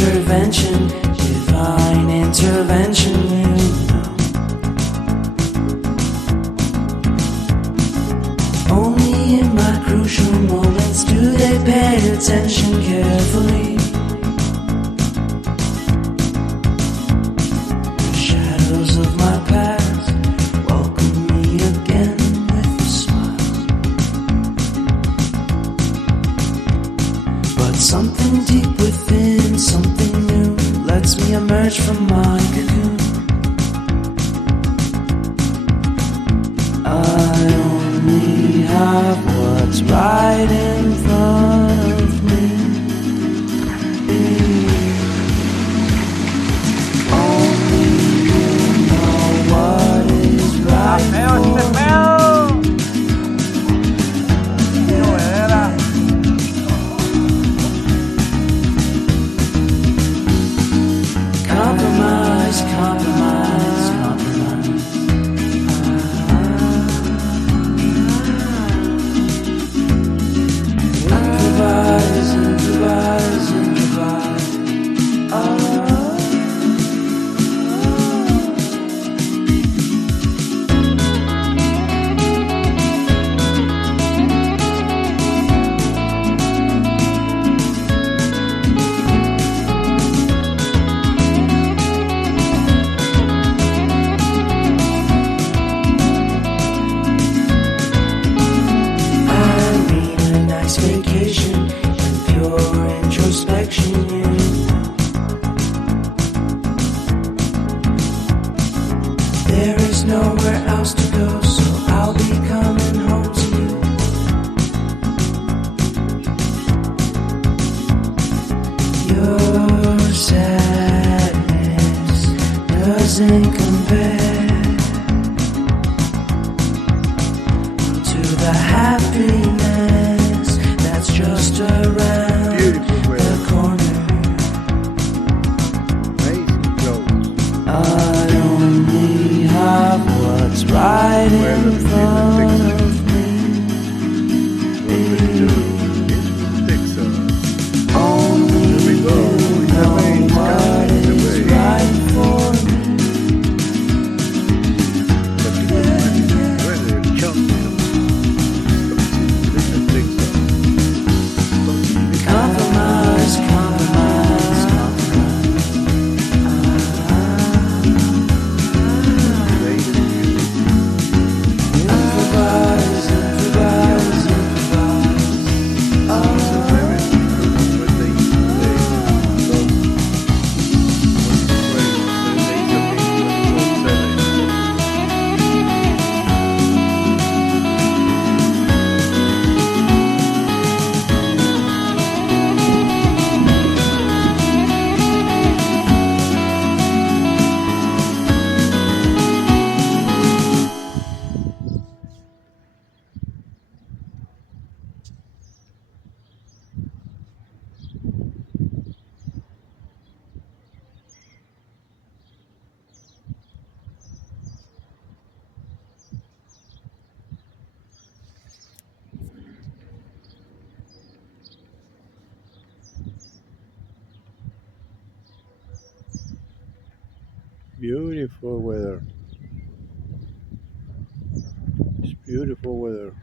intervention, divine intervention, you know. Only in my crucial moments do they pay attention carefully. The shadows of my past welcome me again with a smile. But something deep within, something new, lets me emerge from my cocoon. I only have what's right in front of me. Only you know what is right for me. Compromise, compromise, compromise. Improvise, improvise, improvise. Vacation and pure introspection, you know. There is nowhere else to go, so I'll be coming home to you. Your sadness doesn't compare to the happiness that's just around the corner. I only have what's right in front of me. Only you know what is right for me. Compromise, compromise, compromise. Improvise, improvise, Beautiful weather. It's beautiful weather.